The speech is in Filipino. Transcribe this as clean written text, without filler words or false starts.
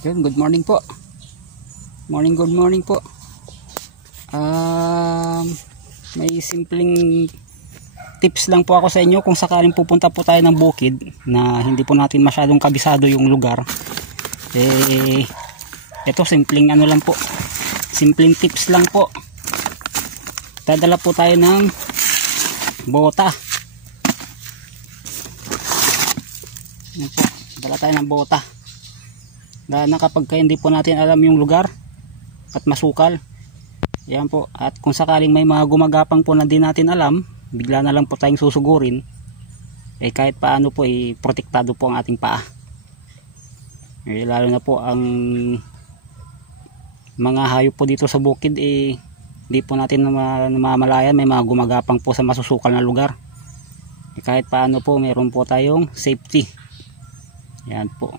Yun, good morning po. Good morning po. May simpleng tips lang po ako sa inyo kung sakaling pupunta po tayo ng bukid na hindi po natin masyadong kabisado yung lugar. Ito simpleng ano lang po. Simpleng tips lang po. Dadala po tayo ng bota. Yan po, dala tayo ng bota. Dahil na kapag hindi po natin alam yung lugar at masukal, yan po, at kung sakaling may mga gumagapang po na di natin alam, bigla na lang po tayong susugurin, kahit paano po protektado po ang ating paa. Lalo na po ang mga hayop po dito sa bukid, di po natin namamalayan, may mga gumagapang po sa masusukal na lugar. Kahit paano po meron po tayong safety. Yan po.